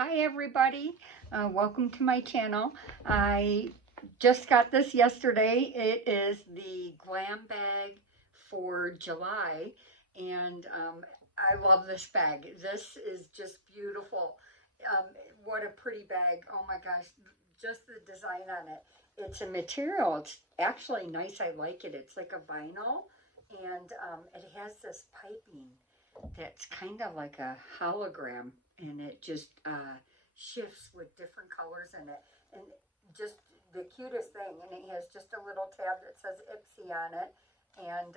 Hi everybody, welcome to my channel. I just got this yesterday. It is the glam bag for July, and I love this bag. This is just beautiful. Um, what a pretty bag. Oh my gosh, just the design on it. It's a material, it's actually nice. I like it. It's like a vinyl, and it has this piping that's kind of like a hologram, and it just shifts with different colors in it, and just the cutest thing. And it has just a little tab that says Ipsy on it, and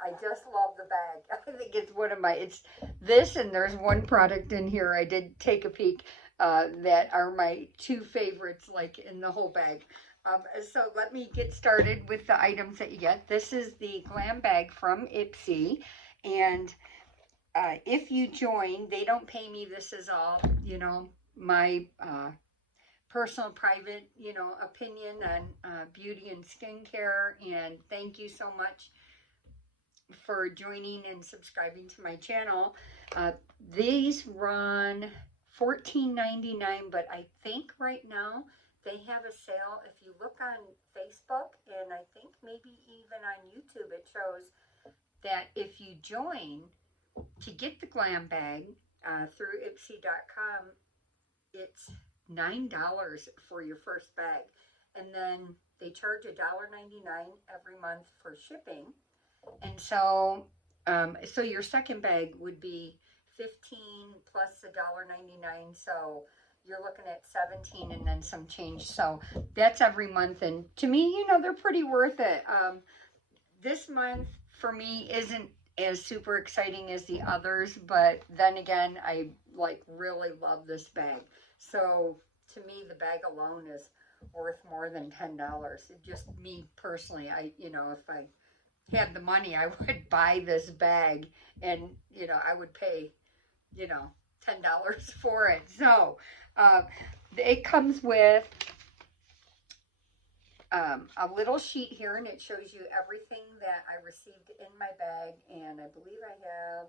I just love the bag. I think it's one of my, it's this, and there's one product in here I did take a peek that are my two favorites, like in the whole bag. So let me get started with the items that you get. This is the glam bag from Ipsy, and if you join, they don't pay me. This is all, my personal, private, opinion on beauty and skincare. And thank you so much for joining and subscribing to my channel. These run $14.99, but I think right now they have a sale. If you look on Facebook, and I think maybe even on YouTube, it shows that if you join, to get the glam bag through Ipsy.com, it's $9 for your first bag. And then they charge $1.99 every month for shipping. And so your second bag would be 15 plus $1.99. So you're looking at 17 and then some change. So that's every month. And to me, they're pretty worth it. This month for me isn't as super exciting as the others, but then again, I like really love this bag. So to me, the bag alone is worth more than $10. Just me personally, if I had the money, I would buy this bag, and I would pay, $10 for it. So it comes with a little sheet here, and it shows you everything that I received in my bag, and I believe I have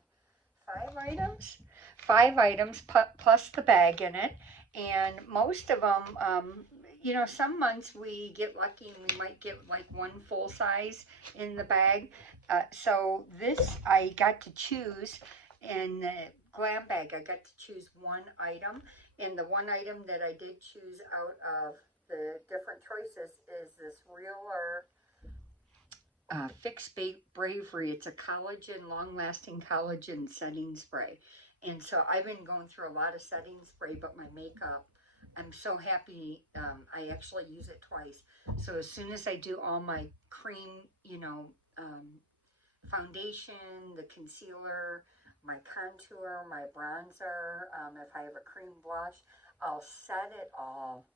five items plus the bag in it. And most of them, some months we get lucky and we might get like one full size in the bag. So this, I got to choose. In the glam bag, I got to choose one item, and the one item that I did choose out of the different choices is this Realer Fix Bravery. It's a collagen, long-lasting collagen setting spray. And so I've been going through a lot of setting spray, but my makeup, I'm so happy. I actually use it twice. So as soon as I do all my cream, foundation, the concealer, my contour, my bronzer, if I have a cream blush, I'll set it all,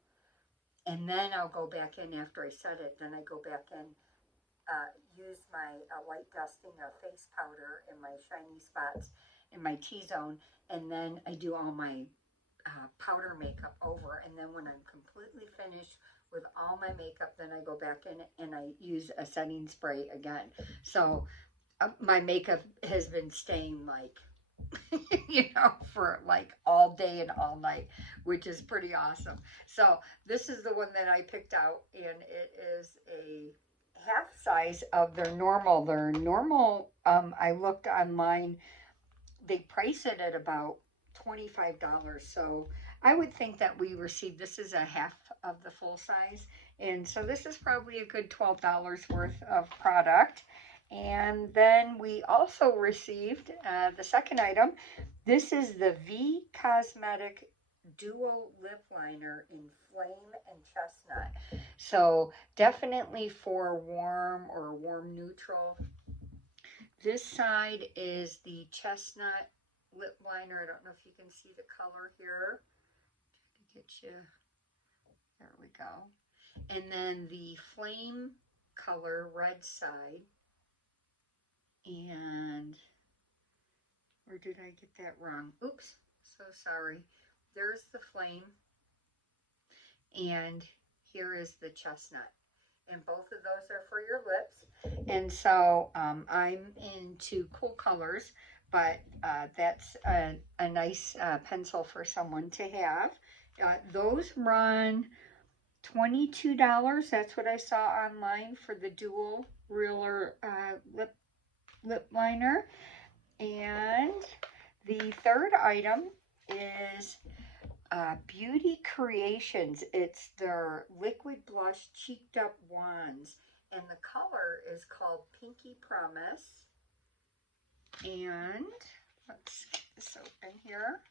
and then I'll go back in after I set it. Then I go back in, use my light dusting of face powder in my shiny spots in my T-zone, and then I do all my powder makeup over. And then when I'm completely finished with all my makeup, then I go back in and I use a setting spray again. So my makeup has been staying like for like all day and all night, which is pretty awesome. So this is the one that I picked out, and it is a half size of their normal. Their normal, I looked online, they price it at about $25. So I would think that we received, this is a half of the full size. And so this is probably a good $12 worth of product. And then we also received the second item. This is the V Cosmetic Duo Lip Liner in Flame and Chestnut. So definitely for warm or warm neutral. This side is the Chestnut lip liner. I don't know if you can see the color here. To get you, there we go. And then the Flame color red side. And, or did I get that wrong? Oops, so sorry. There's the Flame, and here is the Chestnut. And both of those are for your lips. And so I'm into cool colors, but that's a nice pencil for someone to have. Those run $22. That's what I saw online for the dual ruler lip liner. And the third item is Beauty Creations. It's their liquid blush cheeked up wands. And the color is called Pinky Promise. And let's get this open here.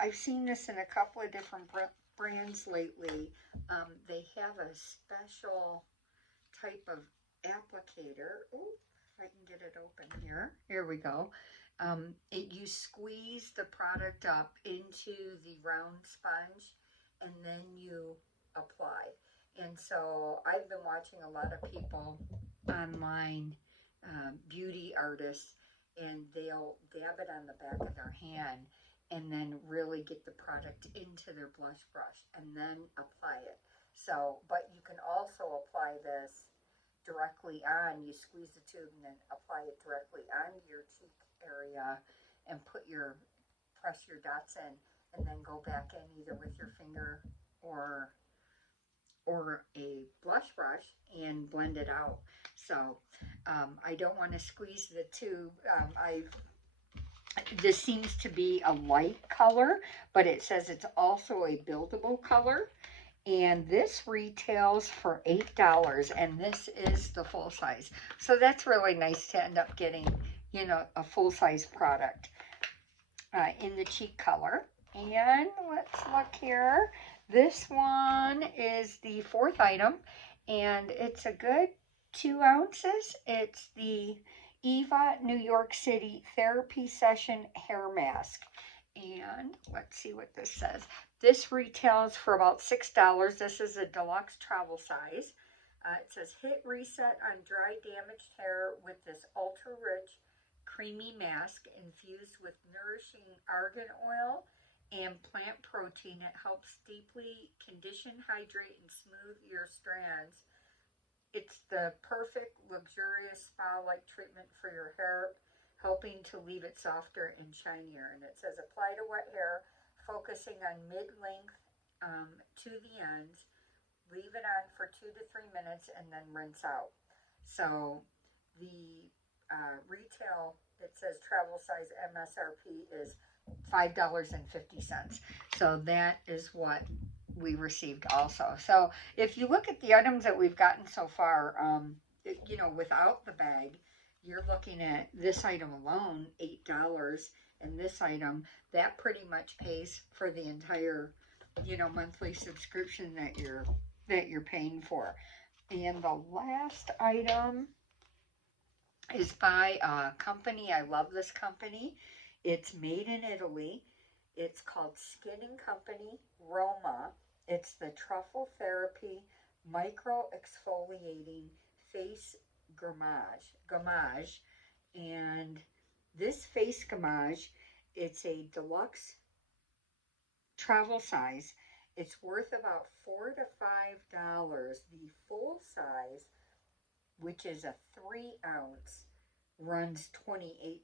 I've seen this in a couple of different brands lately. They have a special type of applicator. Oh, if I can get it open here. Here we go. You squeeze the product up into the round sponge and then you apply. And so I've been watching a lot of people online, beauty artists, and they'll dab it on the back of their hand and then really get the product into their blush brush and then apply it. So, but you can also apply this directly on. You squeeze the tube and then apply it directly onto your cheek area and press your dots in and then go back in either with your finger or a blush brush and blend it out. So I don't want to squeeze the tube. This seems to be a light color, but it says it's also a buildable color. And this retails for $8, and this is the full size. So that's really nice to end up getting, you know, a full size product in the cheek color. And let's look here. This one is the fourth item, and it's a good 2 ounces. It's the Eva New York City Therapy Session Hair Mask. And let's see what this says. This retails for about $6. This is a deluxe travel size. It says hit reset on dry damaged hair with this ultra rich creamy mask infused with nourishing argan oil and plant protein. It helps deeply condition, hydrate, and smooth your strands. It's the perfect luxurious spa-like treatment for your hair, helping to leave it softer and shinier. And it says apply to wet hair, focusing on mid-length to the ends. Leave it on for 2 to 3 minutes and then rinse out. So the retail, it says travel size MSRP is $5.50. So that is what we received also. So if you look at the items that we've gotten so far, you know, without the bag, you're looking at this item alone, $8, and this item, that pretty much pays for the entire, you know, monthly subscription that you're paying for. And the last item is by a company. I love this company. It's made in Italy. It's called Skin and Company Roma. It's the Truffle Therapy Micro Exfoliating Face Gommage. And this face gommage, it's a deluxe travel size. It's worth about $4 to $5. The full size, which is a 3 ounce, runs $28.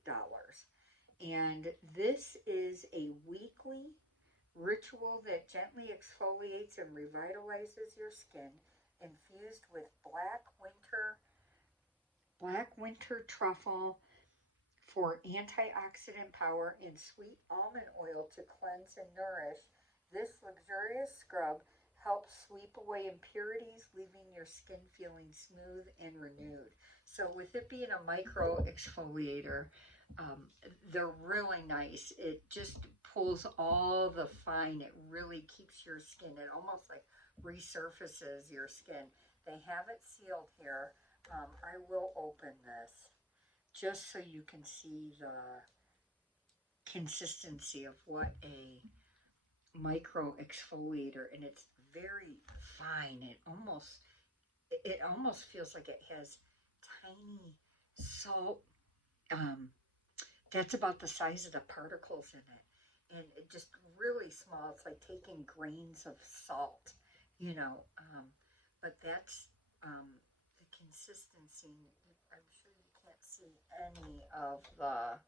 And this is a weekly ritual that gently exfoliates and revitalizes your skin, infused with black winter truffle for antioxidant power and sweet almond oil to cleanse and nourish. This luxurious scrub helps sweep away impurities, leaving your skin feeling smooth and renewed. So with it being a micro exfoliator, they're really nice. It just pulls all the fine. It really keeps your skin. It almost like resurfaces your skin. They have it sealed here. I will open this just so you can see the consistency of what a micro exfoliator, and it's very fine. It almost feels like it has tiny salt. That's about the size of the particles in it, and it just really small. It's like taking grains of salt, you know. But that's the consistency. I'm sure you can't see any of the,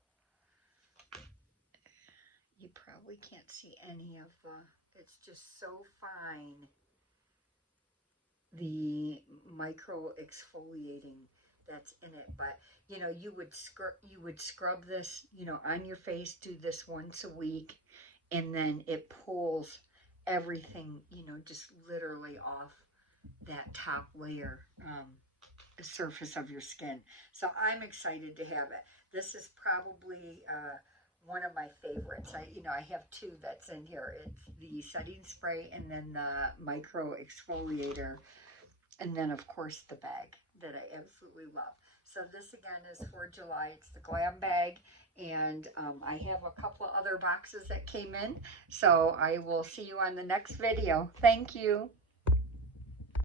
you probably can't see any of the, it's just so fine, the micro exfoliating that's in it. But you know, you would scrub this, you know, on your face, do this once a week, and then it pulls everything, you know, just literally off that top layer, surface of your skin. So I'm excited to have it. This is probably one of my favorites. I have two that's in here. It's the setting spray and then the micro exfoliator, and then of course the bag that I absolutely love. So this again is for July. It's the Glam Bag, and I have a couple of other boxes that came in. So I will see you on the next video. Thank you.